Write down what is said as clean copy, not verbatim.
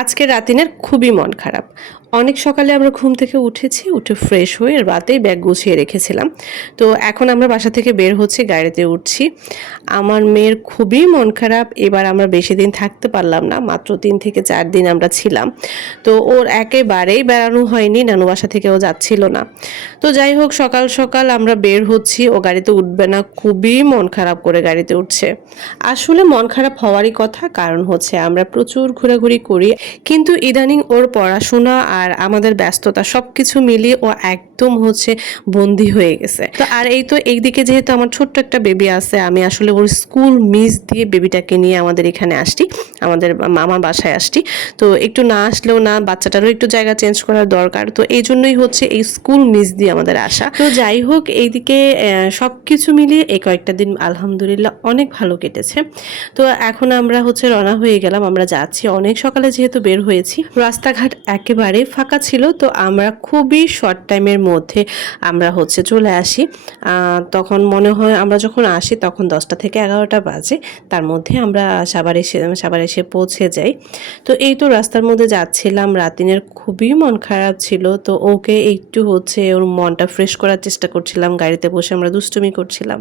আজকে রাতিনের খুবই মন খারাপ। অনেক সকালে আমরা ঘুম থেকে উঠেছি, উঠে ফ্রেশ হয়ে রাতেই ব্যাগ গুছিয়ে রেখেছিলাম। তো এখন আমরা বাসা থেকে বের হচ্ছি, গাড়িতে উঠছি। আমার মেয়ের খুবই মন খারাপ। এবার আমরা বেশি দিন থাকতে পারলাম না। মাত্র ৩ থেকে ৪ দিন আমরা ছিলাম। তো ওর একেবারেই বেড়ানো হয়নি, নানু বাসা থেকেও যাচ্ছিল না। তো যাই হোক, সকাল সকাল আমরা বের হচ্ছি, ও গাড়িতে উঠবে না, খুবই মন খারাপ করে গাড়িতে উঠছে। আসলে মন খারাপ হওয়ারই কথা, কারণ হচ্ছে আমরা প্রচুর ঘোরাঘুরি করি, কিন্তু ইদানিং ওর পড়াশোনা আর আমাদের ব্যস্ততা সবকিছু মিলিয়ে ও একদম হচ্ছে বন্দি হয়ে গেছে। তো আর এই তো এইদিকে যেহেতু আমার ছোট্ট একটা বেবি আছে, আমি আসলে ওর স্কুল মিস দিয়ে বেবিটাকে নিয়ে আমাদের এখানে আসছি, আমাদের মামার বাসায় আসছি। তো একটু না আসলেও না, বাচ্চাটারও একটু জায়গা চেঞ্জ করার দরকার। তো এই জন্যই হচ্ছে এই স্কুল মিস দিয়ে আমাদের আসা। তো যাই হোক, এইদিকে সবকিছু মিলিয়ে এই কয়েকটা দিন আলহামদুলিল্লাহ অনেক ভালো কেটেছে। তো এখন আমরা হচ্ছে রওনা হয়ে গেলাম, আমরা যাচ্ছি। অনেক সকালে যেহেতু বের হয়েছি, রাস্তাঘাট একেবারে ফাঁকা ছিল। তো আমরা খুবই শর্ট টাইমের মধ্যে আমরা হচ্ছে চলে আসি। তখন মনে হয় আমরা যখন আসি তখন 10টা থেকে 11টা বাজে, তার মধ্যে আমরা সাভার এসে পৌঁছে যাই। তো এই তো রাস্তার মধ্যে যাচ্ছিলাম, রাতিনের খুবই মন খারাপ ছিল। তো ওকে একটু হচ্ছে ওর মনটা ফ্রেশ করার চেষ্টা করছিলাম, গাড়িতে বসে আমরা দুষ্টুমি করছিলাম।